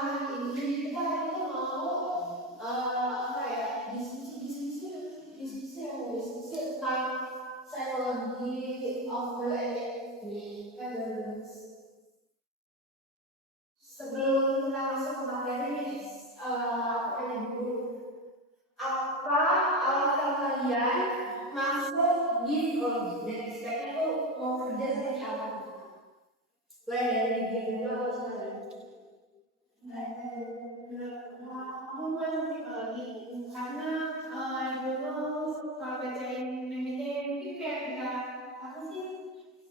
ini kita hari ini mau apa ya, diskusi tentang psychology of the NLP. Sebelum kita masuk ke materi ini, tanya dulu, apa alasan kalian masuk di psikologi dan speknya tuh mau kerja seperti apa? Boleh dari diri dulu atau aku masuk psikologi karena dulu suka bacain meme kayak kita apa sih,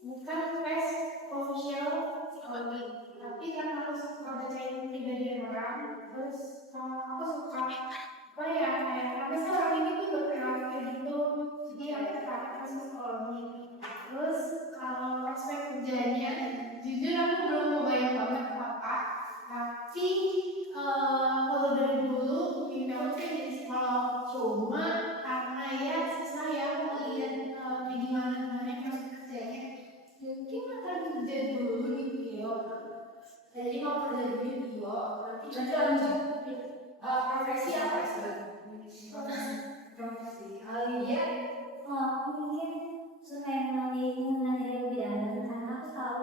bukan tes official psikologi, tapi karena aku suka bacain pribadian orang, terus aku suka apa ya, kayak sampai sekarang ini tuh berkenal kayak gitu, jadi aku tertarik sama psikologi. Terus kalau aspek kerjanya, jujur aku belum kebayang banget apa, tapi kalau dari dulu mimpi aku sih jadi psikolog, cuma karena ya susah ya melihat gimana proses kerjanya, mungkin akan kerja dulu di video. Jadi kalau kerja di video nanti lanjut profesi apa sih? Profesi Alia mungkin supaya mengenai lebih dalam, karena aku tahu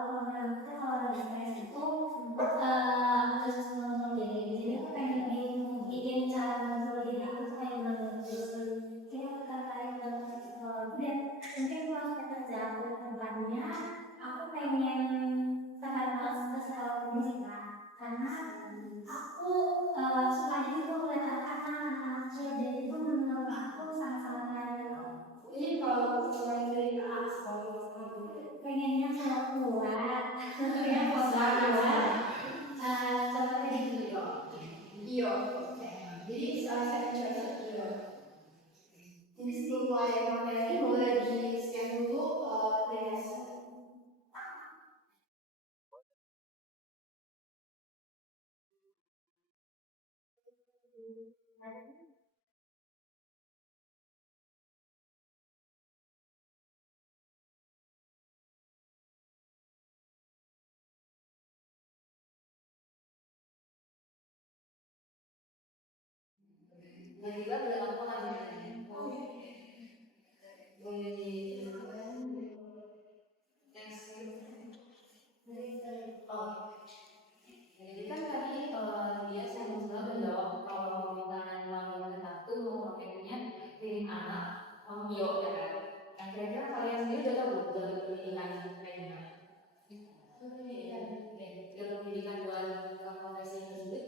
kalau lagi stres itu harus mengontrol diri. Jadi aku pengen bikin cara mengontrol diri aku supaya mengontrol diri. Jadi aku tertarik dalam psikologi, dan mungkin kalau kerja aku kedepannya aku pengen terkenal ke psikologi sih Kak, karena aku sukanya itu melihat anak-anak kecil, dan itu menurut aku sangat-sangat menarik. Jadi kalau selain dari sekolah Pengennya kalau kuat, pengennya kuat, contohnya gitu ya. Iya. Jadi saya coba iya. Jadi setelah materi boleh di scan dulu PDF. Jadi kita dalam pengajian jadi kan tadi dia sama menjawab kalau misalnya wanita satu mau pakainya kirim anak bio ya kan. Nah kira-kira kalian sendiri udah tahu jalur pendidikan kayak gimana? Jalur pendidikan buat profesi tersebut?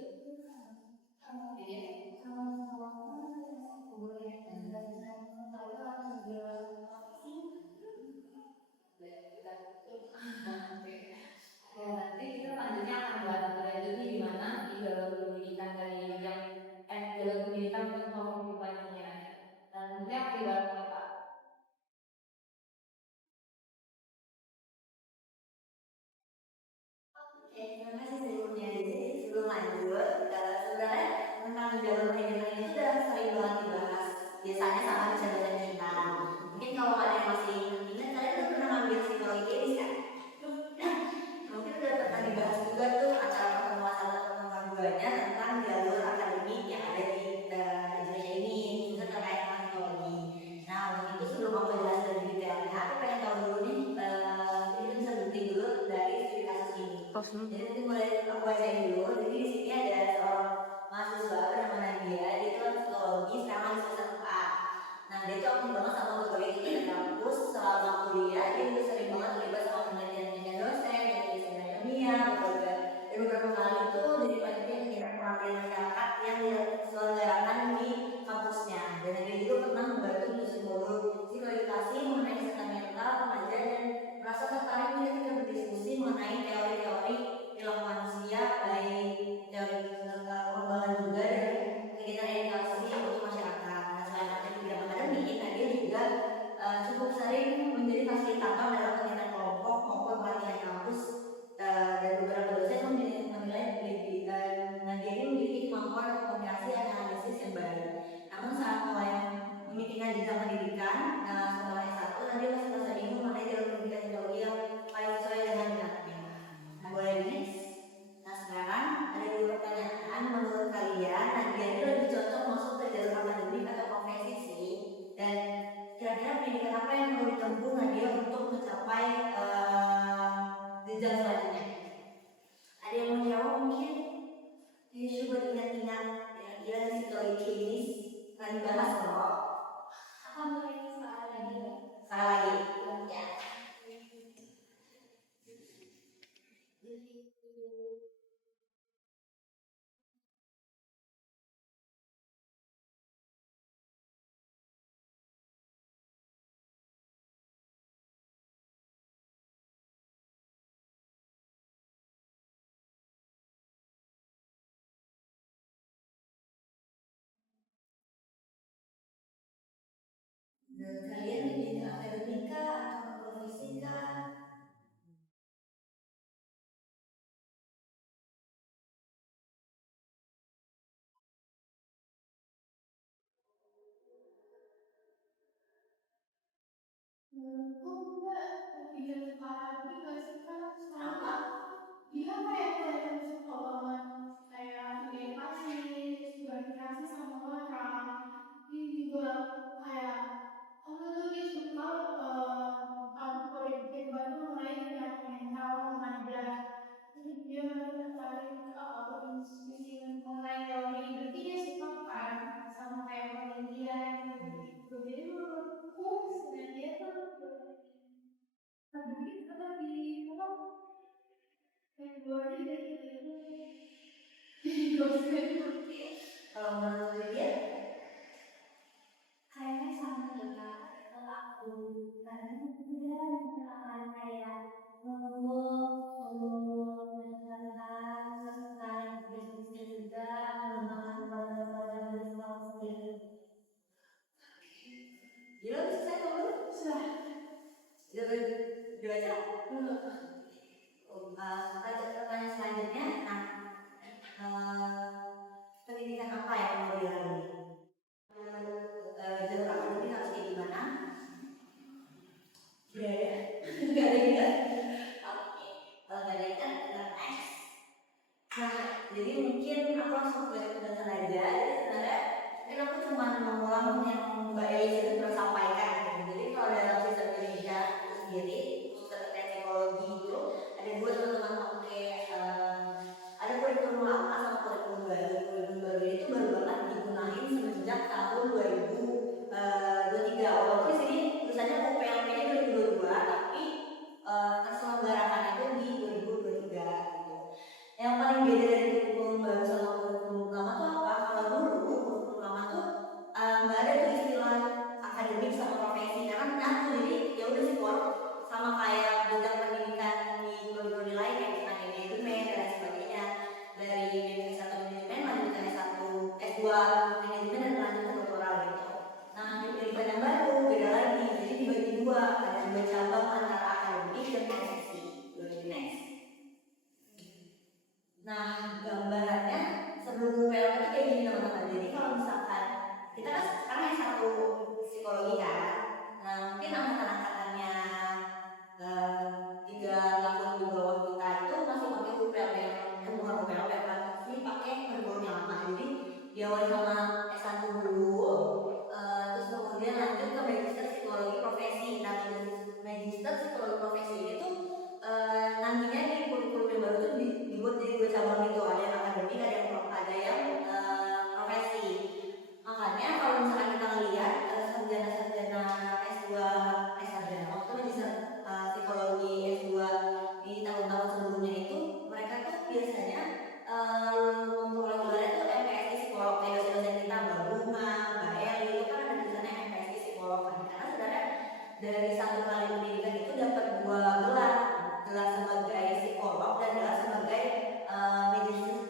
Nanti kita lanjutnya akan bahas lagi di mana di dalam pendidikan dari yang dalam pendidikan untuk ngomong banyak. Dan nanti akan dibahas apa? Terima kasih sebelumnya. Jadi sebelum lanjut, sebenarnya tentang jalur pendidikan itu sudah sering banget dibahas. Biasanya sama dosen-dosen kita. Mungkin kalau kalian masih ingat, kalian udah pernah ngambil psikologi klinis kan? Mungkin udah pernah dibahas juga tuh acara pertemuan satu pertemuan duanya tentang jalur akademik yang ada di Indonesia ini, khususnya terkait dengan psikologi. Nah, untuk itu sebelum aku jelas lebih detailnya, aku pengen tahu dulu nih, kita bisa berhenti dulu dari studi kasus ini. Jadi nanti mulai aku bacain dulu. Jadi di sini ada seorang mahasiswa bernama Nadia, dia itu psikologi sekarang di semester 4. Nah, dia tuh aktif banget sama berbagai kegiatan kampus selama kuliah. Dia juga sering banget terlibat sama penelitian dosen, penelitian ilmiah, dan beberapa kali itu jadi panitia kegiatan pengabdian masyarakat yang diselenggarakan di kampusnya. Dan dia juga pernah membantu dosen modul psikoedukasi mengenai kesehatan mental remaja, dan merasa tertarik ketika berdiskusi mengenai teori-teori perilaku manusia, baik teori pengembangan juga dan kegiatan edukasi untuk masyarakat. Nah, selain aktif di bidang akademik, dia juga cukup sering menjadi fasilitator dalam kegiatan kelompok maupun pelatihan kampus, dan beberapa dosen menilai Nadia ini memiliki kemampuan komunikasi dan analisis yang baik. Namun saat mulai memikirkan jenjang pendidikan, setelah S1, Nadia masih merasa bingung mengenai jalur pendidikan psikologi yang paling sesuai dengan minatnya. Nah, boleh Ya coba ingat-ingat kira-kira psikologi klinis pernah dibahas kok. Apa boleh sekali lagi? Sekali lagi ya. Dan kalian lebih ke akademika atau ke fisika? Kok enggak lebih ke psikologi nggak sih kak? Apa? Soalnya dia kayak belajar psikologi kayak edukasi, terus juga interaksi sama orang. Ini juga kayak aku lebih suka kehidupan mulai dengan mental remaja. Terus dia tertarik berdiskusi mengenai teori berarti dia suka kan sama kayak penelitian gitu. Jadi menurutku sebenarnya tuh sedikit tapi apa yang dua aja dari itu jadi dosen. Kalau menurut dia kayaknya sama juga kalau aku karena dia akan kayak ngomong tentang bisnisnya juga mengembangkan model-model gila bisa saya ngomong Sudah. dibaca pertanyaan selanjutnya. Pendidikan apa yang mau dilalui? Jalur akademik harus kayak gimana? Budaya? Gak ada juga. Oke, kalau gak ada ikan, next. Nah, jadi mungkin aku langsung ke penjelasan aja. Jadi sebenarnya mungkin aku cuma mengulang yang Mbak Yai sudah pernah sampaikan. Jadi kalau dalam sistem Indonesia itu sendiri, terkait psikologi itu ada dua teman-teman pakai ada kurikulum lama sama kurikulum baru. Kurikulum baru itu baru banget digunain semenjak tahun 2023. Walaupun di sini tulisannya UPLP-nya 2022, tapi terselenggarakan itu di 2023 gitu. Yang paling beda dari kurikulum baru sama kurikulum lama tuh apa? Kalau dulu kurikulum lama tuh nggak ada tuh istilah akademik sama profesi karena nyatu, jadi ya udah sih kok sama kayak bidang pendidikan di prodi lain kayak kita manajemen dan sebagainya, dari manajemen satu manajemen lanjutkan S2 manajemen dan lanjut ke doktoral gitu. Nah di pendidikan yang baru beda lagi, jadi dibagi dua, ada dua cabang antara akademik dan profesi. Next. Nah gambarannya sebelum UPL itu kayak gini teman-teman. Jadi kalau misalkan kita kan sekarang yang satu psikologi kan, nah mungkin angkatan-angkatannya 3 tahun di bawah kita itu masih pakai UPLP yang bukan UPLP kan, ini pakai kurikulum yang lama. Jadi diawali sama S1 dulu, terus kemudian lanjut ke magister psikologi profesi. Nah magister psikologi profesi ini tuh nantinya di kurikulum yang baru itu dibuat jadi dua cabang gitu, ada yang akademik, ada yang profesi. Makanya kalau misalkan kita lihat sarjana-sarjana S2 waktu magister psikologi S2 di tahun-tahun sebelumnya itu mereka tuh biasanya memperoleh gelar itu MPSI psikolog. Kayak dosen-dosen kita Mbak Bunga, Mbak Eli itu kan ada tulisannya MPSI psikolog kan. Karena sebenarnya dari satu kali pendidikan itu dapat 2 gelar sebagai psikolog dan gelar sebagai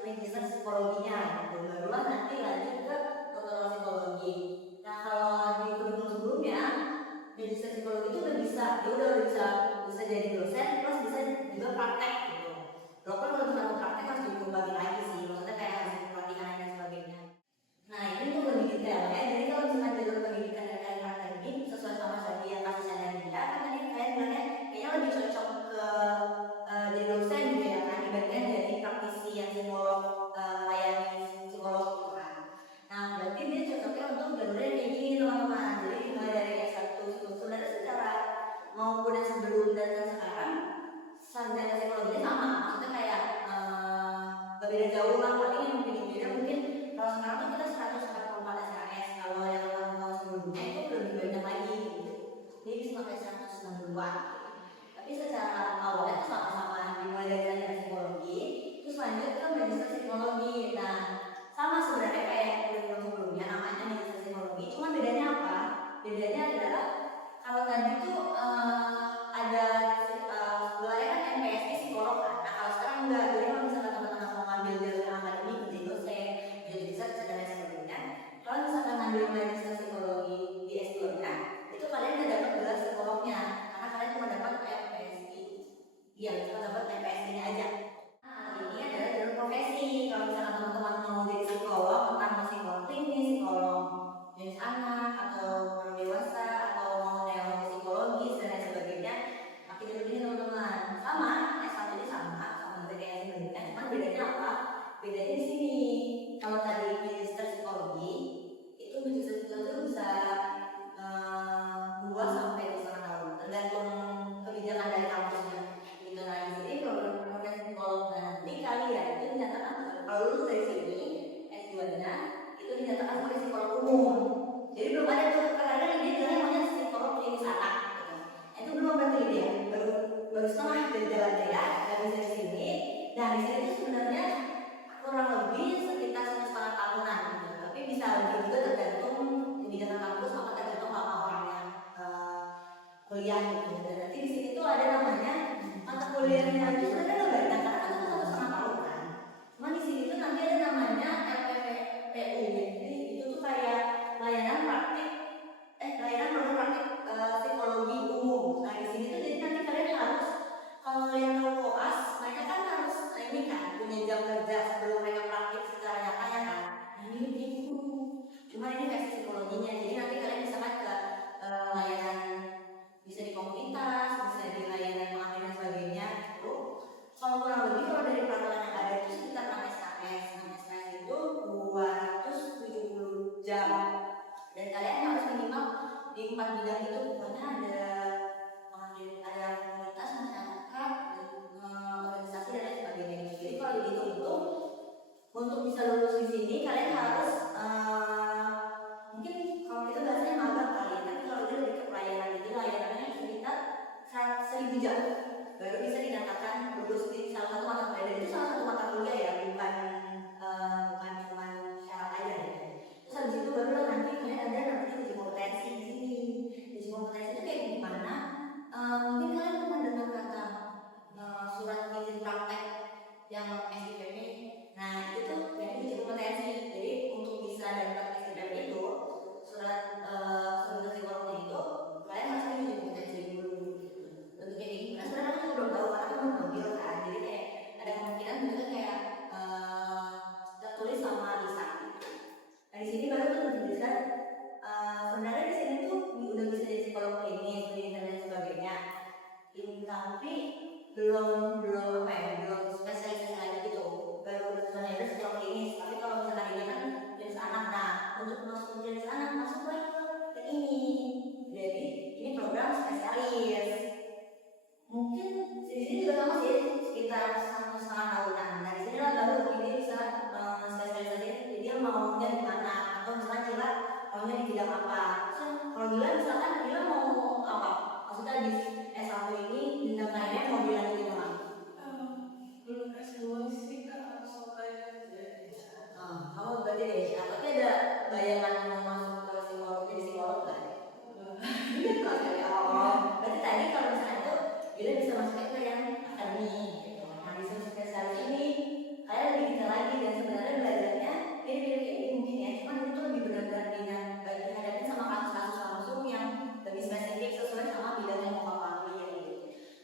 magister psikologinya gitu. Barulah nanti lanjut ke doktoral psikologi. Nah kalau di kurikulum sebelumnya magister psikologi itu udah bisa jadi dosen plus bisa juga praktek gitu. Walaupun kalau misalnya praktek harus dikembangin lagi sih, maksudnya kayak harus pelatihan dan sebagainya. Nah ini tuh lebih detail ya. Jadi kalau misalnya jalur pendidikan dan karir akademik sesuai sama tadi yang kasusnya dari dia kan tadi kalian bilangnya kayaknya lebih cocok ke jadi dosen gitu ya kan, dibandingkan jadi praktisi yang psikolog, layani psikolog gitu kan. Nah berarti dia cocoknya untuk jalurnya kayak gini teman-teman. Jadi dimulai dari S1 itu sebenarnya secara maupun yang sebelum dan sekarang sarjana psikologinya sama, maksudnya kayak gak beda jauh lah, paling yang bikin sampai 160-an. Tapi secara awalnya itu sama-sama dimulai dari sarjana psikologi, terus lanjut ke magister psikologi. Nah, sama sebenarnya kayak kurikulum sebelumnya, namanya magister psikologi. Cuma bedanya apa? Bedanya adalah kalau tadi tuh ada sebenarnya kan MPSI psikolog kan. Nah, kalau sekarang enggak. Jadi kalau misalkan teman-teman mau ngambil jalur akademik menjadi dosen, menjadi research dan lain sebagainya, kalau misalkan ngambil magister psikologi di S2-nya, itu kalian udah dapat gelar psikolognya, karena kalian cuma dapat MPSI. Iya, cuma dapat MPSI-nya aja. Ini adalah jalur profesi. Kalau misalkan teman-teman mau jadi psikolog, entah mau psikolog klinis, psikolog jenis anak, atau orang dewasa, atau mau neurologi psikologis dan lain sebagainya, pakai jalur ini teman-teman. Sama, S1 ini sama kayak yang sebelumnya. Cuman bedanya apa? Bedanya di sini. Kalau tadi magister psikologi, itu magister psikologi itu bisa 2 sampai 2,5 tahun, tergantung kebijakan dari kampusnya. Gitu. Nah, di sini program psikolog nanti kalian itu dinyatakan kalau lulus dari sini S2-nya itu dinyatakan sebagai psikolog umum. Jadi belum ada tuh kadang-kadang dia bilangnya namanya psikolog klinis anak. Gitu. Itu belum berarti dia baru setengah dari jalan ya, dari sini. Dan di sini itu sebenarnya kurang lebih sekitar 1,5 tahunan. Gitu. Tapi bisa lebih juga tergantung kebijakan kampus sama tergantung sama orang yang kuliah gitu. Dan nanti di sini tuh ada namanya mata kuliahnya itu sebenarnya udah banyak karena kan itu 1,5 tahun kan. Cuma di sini tuh nanti ada namanya LPPTU. Jadi itu tuh kayak layanan program praktik psikologi umum. Nah di sini tuh jadi nanti kalian harus, kalau kalian tahu koas, mereka kan harus ini kan punya jam kerja sebelum mereka praktik secara nyata ya kan. Nah ini gitu. Cuma ini versi psikologinya. Jadi nanti kalian bisa ke layanan, bisa di komunitas, bisa di layanan pengambilan dan sebagainya. Gitu. Kalau kurang lebih kalau dari peraturan yang ada itu sekitar 6 SKS. 6 SKS itu 270 jam. Dan kalian harus minimal di 4 bidang itu, pokoknya ada komunitas, masyarakat, organisasi dan lain sebagainya. Jadi kalau dihitung untuk bisa lulus di sini kalian harus mungkin kalau kita bahasanya magang kali, tapi kalau itu lebih ke pelayanan, jadi layanannya sekitar 1.000 jam baru bisa dinyatakan lulus di salah satu mata kuliah. Dan itu salah satu mata kuliah ya, bukan cuma syarat aja gitu. Terus habis itu baru nanti kalian ada namanya uji kompetensi di sini. Uji kompetensi itu kayak gimana? Mungkin kalian pernah dengar kata surat izin praktek yang SIPP. Nah itu tuh kayak uji kompetensi. Jadi untuk bisa dapat SIPP itu surat psikolognya itu kalian harus uji kompetensi dulu. Bentuknya kayak gimana? Sebenarnya aku belum tahu karena aku belum ambil kan. Jadi kayak ada kemungkinan juga kayak tertulis sama lisan. Nah di sini baru tuh menjelaskan sebenarnya di sini tuh udah bisa jadi psikolog klinis dan lain sebagainya. Tapi belum spesialisasi lagi gitu. Baru sebenarnya psikolog klinis. Tapi kalau misalkan ini kan jenis anak, nah untuk masuk jenis anak masuklah ke ini. Jadi ini program spesialis. Mungkin di sini juga sama sih sekitar 1,5 tahunan. Nah di sini lah baru ini bisa spesialisasi. Jadi dia maunya di mana, atau misalnya Gila maunya di bidang apa. Kalau Gila misalkan Gila mau apa? Maksudnya di S1 ini daftarnya mau dilanjutin apa? Belum S2 sih kalau kayak Kamu berarti deh, tapi ada bayangan mau masuk ke psikolog, jadi psikolog kan? Iya kan? Berarti tadi kalau misalnya itu Gila bisa masuk ke yang akademik gitu. Nah di spesialis ini kalian lebih detail lagi dan sebenarnya belajarnya mirip-mirip kayak ini mungkin ya, cuma itu tuh lebih benar-benar dihadapin sama kasus-kasus langsung yang lebih spesifik sesuai sama bidang yang mau kamu ambil gitu.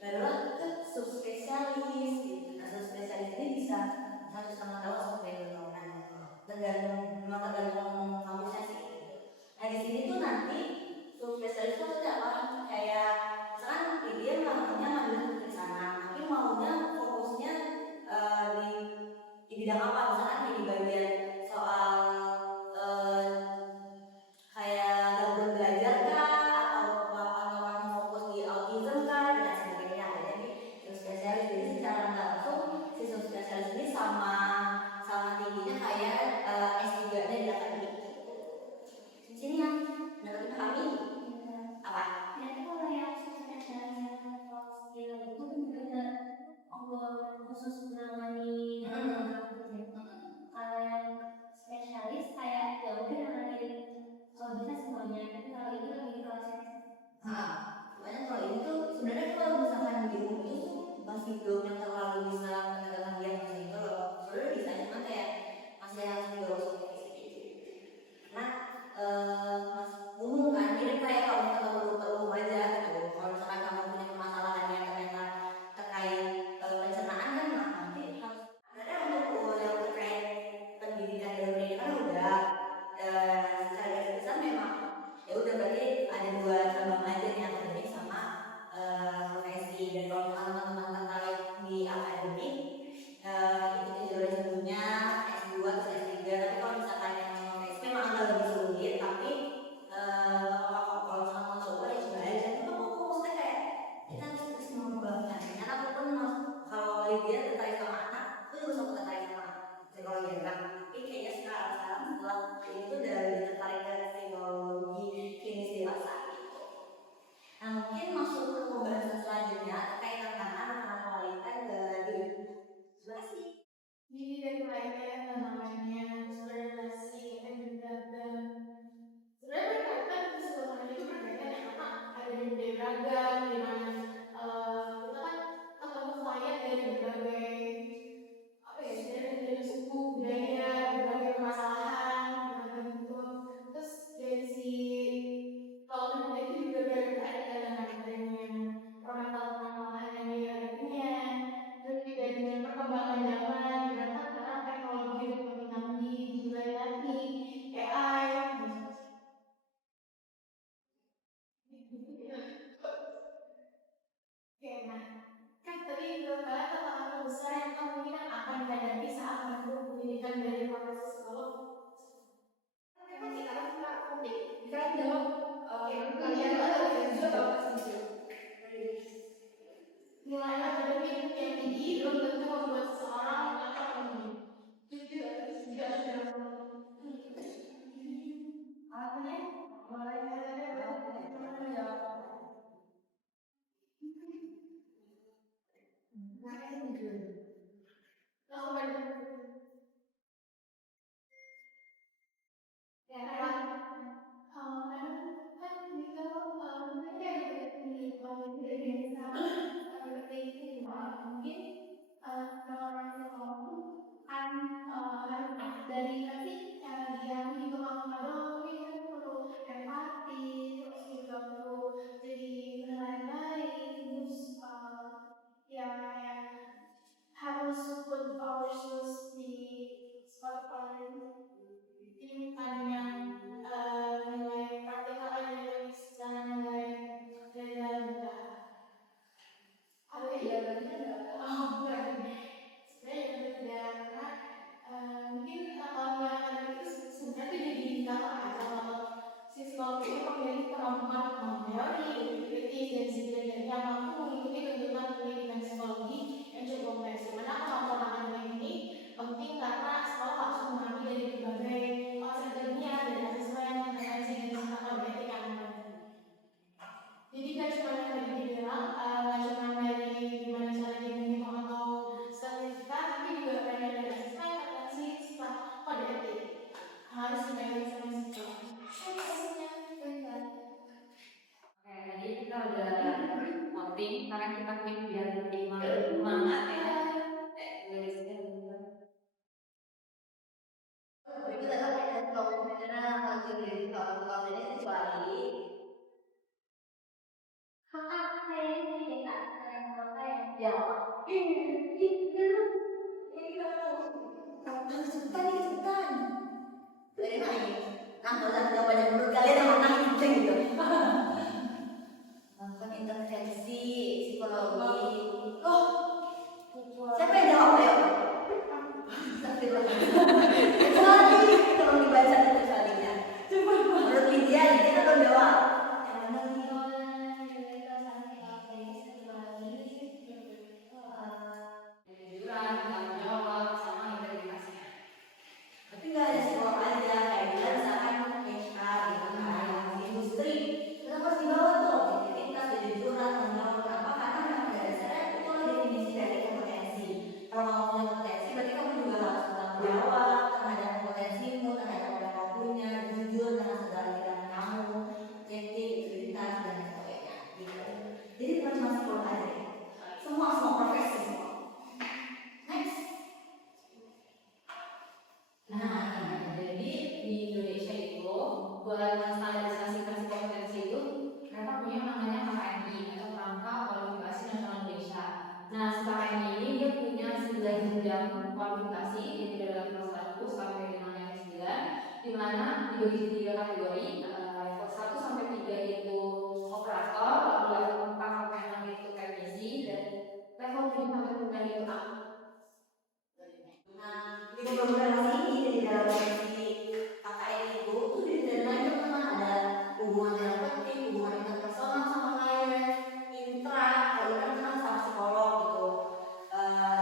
Barulah ke subspesialis gitu. Nah subspesialis ini bisa 1,5 tahun sampai 2 tahunan tergantung kampusnya sih. Nah di sini tuh nanti subspesialis itu maksudnya apa? Kayak misalkan dia maunya ngambil dari sana, tapi maunya fokusnya di bidang apa? Misalkan di bagian soal kayak gangguan belajar kah, atau fokus di autism kah, dan sebagainya. Jadi subspesialis jadi secara langsung si subspesialis ini sama tingginya kayak S3-nya di akademik. Sini ya, menurut kami apa? Berarti kalau yang nilai-nilai namanya, terus berrelasi, dan sebenarnya berkaitan keseluruhan itu berkaitan ya karena ada di budaya beragam di mana kita kan ketemu klien dari berbagai apa ya dari suku budaya berbagai permasalahan berbagai bentuk terus dari si kalau kita itu juga berkaitan dengan permasalahan yang dihadapinya terus juga dengan perkembangan zaman gimana sekarang teknologi udah makin canggih juga nanti AI Oke, nah, kan tadi kalian tantangan besar yang kemungkinan akan dihadapi saat menempuh pendidikan dari profesi psikolog. Kan sekarang kita penting, sekarang jawab kalian atau setuju atau tidak setuju. Nilai akademik yang tinggi belum tentu membuat seseorang atau setuju atau setuju atau tidak. Apa nih? Mulai dari tadi dia juga ngomong tapi kan perlu empati terus juga perlu jadi benar baik terus ya harus put ourselves di spot on ini kan yang nilai praktikal analis dan nilai dari dalam apa ya bukan sebenarnya yang berbeda karena mungkin kalau yang akademik itu sebenarnya jadi kalau kalau psikolog itu memiliki kemampuan memori, kritis dan sebagainya yang mampu mengikuti tuntutan pendidikan psikologi yang cukup kompleks. Dimana kemampuan akademik ini penting karena sekolah harus memahami dari berbagai konsep ilmiah dan asesmen, intervensi dan serta kode etik yang ada. Jadi kan cuma yang tadi dibilang, nggak cuma dari gimana cara dia menghitung atau statistika, tapi juga dari asesmen, intervensi, serta kode etik harus dipegang sama psikolog. Oke, tadi kita udah voting karena kita quick biar lebih semangat ya. Itu adalah kalau misalnya hasil dari kalau ini kecuali ya cepetan dari mana ini? Nah, kalau jawabannya menurut kalian yang mana penting gitu? Melakukan intervensi psikologi. Oh, siapa yang jawab ayo? Kecuali tolong dibaca dulu kecualinya. Menurut Lydia, kita belum jawab. Yang mana nih? Jujuran, tanggung jawab, sama integritasnya. Tapi nggak ada psikolog aja kayak dia misalkan HR gitu kan, industri, kita harus dibawa tuh integritas, kejujuran, tanggung jawab. Kenapa? Karena memang pada dasarnya itu definisi dari kompetensi. Kalau ngomongin kompetensi, berarti kamu juga harus bertanggung jawab terhadap kompetensimu, terhadap apa yang kamu punya, jujur dengan segala tindakan kamu, etik, integritas dan lain sebagainya. Gitu. Jadi bukan cuma psikolog aja, semua profesi semua. Next. Nah, jadi di Indonesia itu buat standarisasi kompetensi itu mereka punya namanya KKNI atau Kerangka Kualifikasi Nasional Indonesia. Nah, KKNI ini dia punya 9 jenjang kualifikasi yang tidak dalam kelas 1 sampai dengan yang 9, di mana dibagi di 3 kategori. Level 1 sampai 3 itu operator, lalu level 4 sampai 6 itu teknisi, dan level 7 sampai 9 itu apa? Nah, di beberapa ini dari dalam sisi KKN itu dari teman ada hubungan terapeutik, hubungan interpersonal sama klien, intra, kalau kan sama psikolog gitu.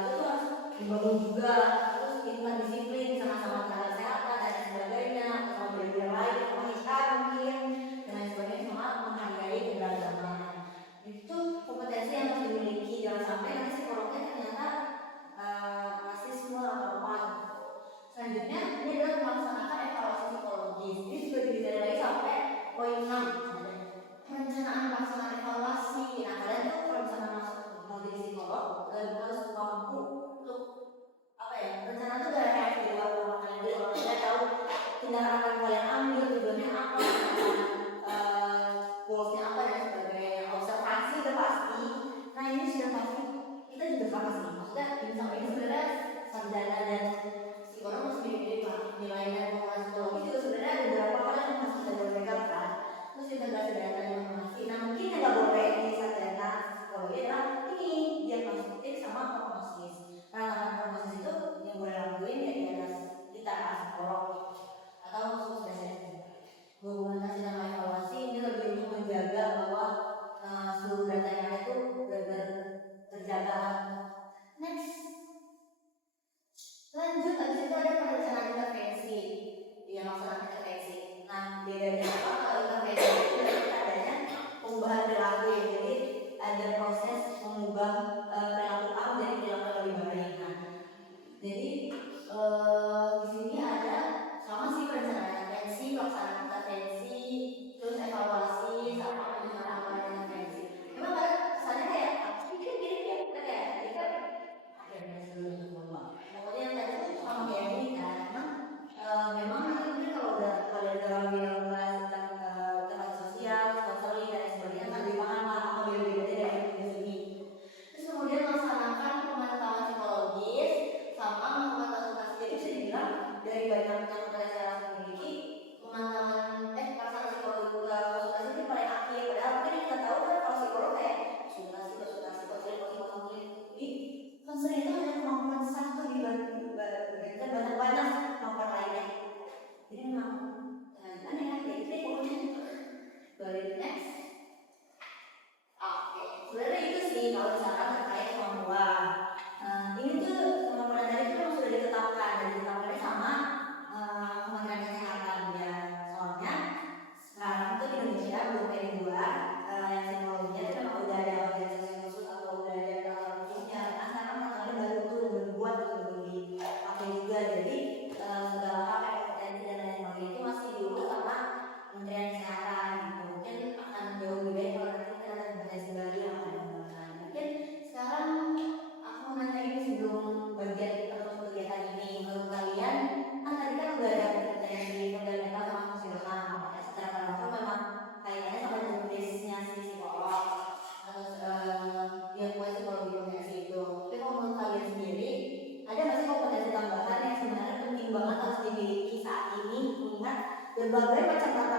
Itu tuh harus dibangun juga, terus interdisiplin sama-sama tenaga kesehatan dan sebagainya, sama belajar lain, sama HR mungkin dan lain sebagainya, sama menghargai keberagaman. Itu kompetensi yang harus dimiliki, jangan sampai nanti psikolognya ternyata rasisme atau apa gitu. sama intervensi. Nah, bedanya apa? Kalau intervensi itu berarti adanya perubahan perilaku ya. Jadi ada proses mengubah perilaku kamu dari perilaku yang lebih baik. Nah, jadi di sini ada sama sih perencanaan intervensi, pelaksanaan intervensi, terus evaluasi sama penyelenggaraan intervensi. Memang kan kesannya kayak mirip-mirip ya, kayak ketika akhirnya seluruh semua. Pokoknya yang tadi tuh sama kayak ini kan. Memang nanti mungkin kalau dalam bidang tentang kekerasan sosial, konseling dan sebagainya kan lebih paham lah apa beda-bedanya dari ini. Terus kemudian melaksanakan pemantauan psikologis sama melakukan konsultasi. Jadi bisa dibilang dari banyak yang saya miliki, pemantauan pelaksanaan psikologis konsultasi itu paling akhir. Padahal mungkin kita tahu kan kalau psikolog kayak konsultasi konseling. Jadi konseling itu hanya kemampuan satu dibandingkan banyak kemampuan lainnya. Jadi memang aneh ya, jadi kita pokoknya balik next. Oke, sebenarnya itu sih kalau misalkan terkait kemampuan. Ini tuh kemampuan tadi itu memang sudah ditetapkan dan ditetapkannya sama Kementerian Kesehatan ya. Soalnya sekarang tuh di Indonesia belum kayak di luar yang psikologinya itu memang udah ada organisasi khusus atau udah ada peraturan khususnya. Karena sekarang peraturannya baru tuh dibuat belum dipakai juga. Jadi segala hal kayak kompetensi dan lain sebagainya itu masih diurus sama Kementerian Kesehatan gitu. Mungkin akan jauh lebih baik kalau nanti kita ada kompetensi baru yang akan dikembangkan. Mungkin sekarang aku mau nanya ini sebelum bagian terus kegiatan ini, menurut kalian kan tadi kan udah ada kompetensi fundamental sama fungsional. Secara langsung memang kaitannya sama dengan basisnya si psikolog. Terus yang buat psikologi kompetensi itu. Tapi kalau menurut kalian sendiri ada nggak sih kompetensi tambahan yang sebenarnya penting banget harus dimiliki saat ini mengingat berbagai macam tantangan